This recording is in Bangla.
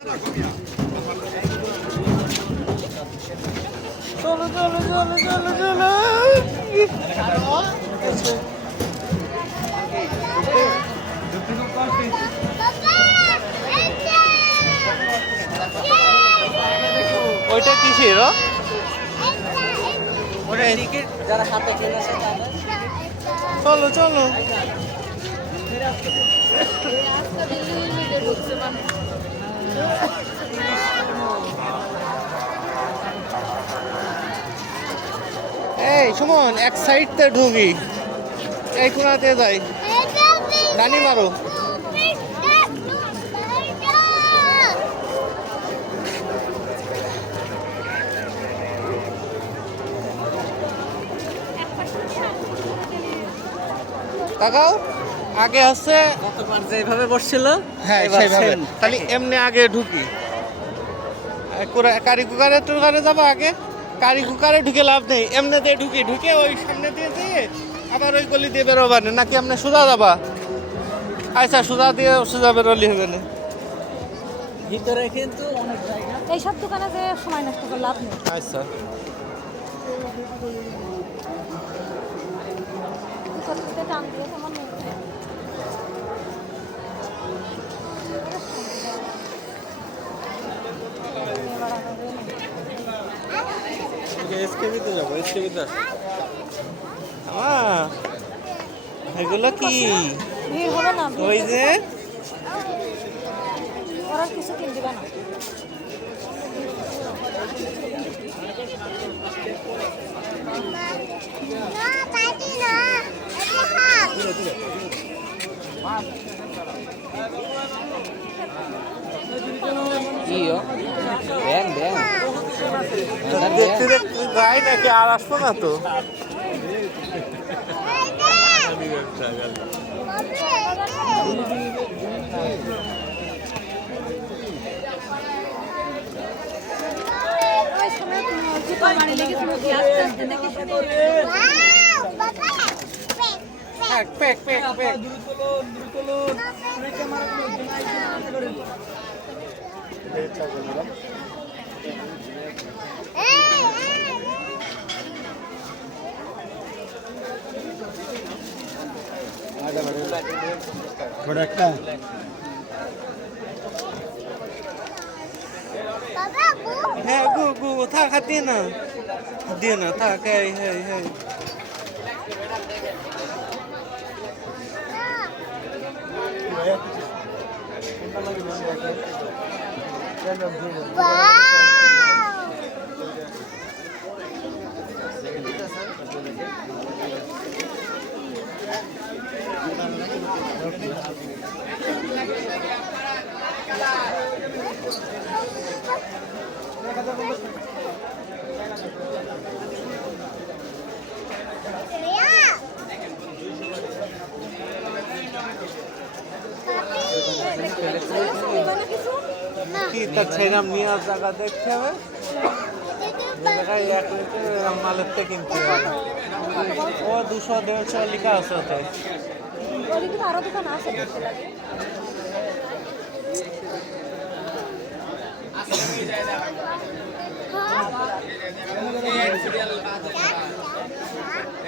চলো চলো চলো চলো চলো ওইটা কিসের ওটা টিকিট যারা হাতে কিনেছে চলো চলো এই সুমন এক সাইডতে ঢুকি এই কোনাতে যাই ডানি মারো তাকাও আগে হচ্ছে গতবার যেভাবে বসছিল হ্যাঁ সেইভাবে তাহলে এমনি আগে ঢুকি কারি কুকারে টুকারে যাবো আগে কারি কুকারে ঢুকে লাভ নেই এমনি দিয়ে ঢুকে ওই সামনে দিয়ে আবার ওই গলি দিয়ে বেরোবা না নাকি আপনি সোজা যাবা আচ্ছা সোজা বেরোলি হবে না ভিতরে কিন্তু অনেক জায়গা এইসব দোকানে যে সময় নষ্ট করে লাভ নেই। আচ্ছা টান দিয়ে কেমন এসকেবিতে যাবো এসকেবিতে এগুলো কি ভিড় হবে না ওই যে ওরা কিছু কিন দিবে না দেখতে দেখতে যাই নাকি আর আসবো না তো হ্যাঁ গু থাক হাত দিয়ে না থাক হ্যাঁ কি তার ছেড়াম নিয়ে জায়গা দেখতে হবে জায়গায় 1 লিটার মালের থেকে কিনতে হবে ও 200-150 লিখা আছে ওতে আরো দোকান আছে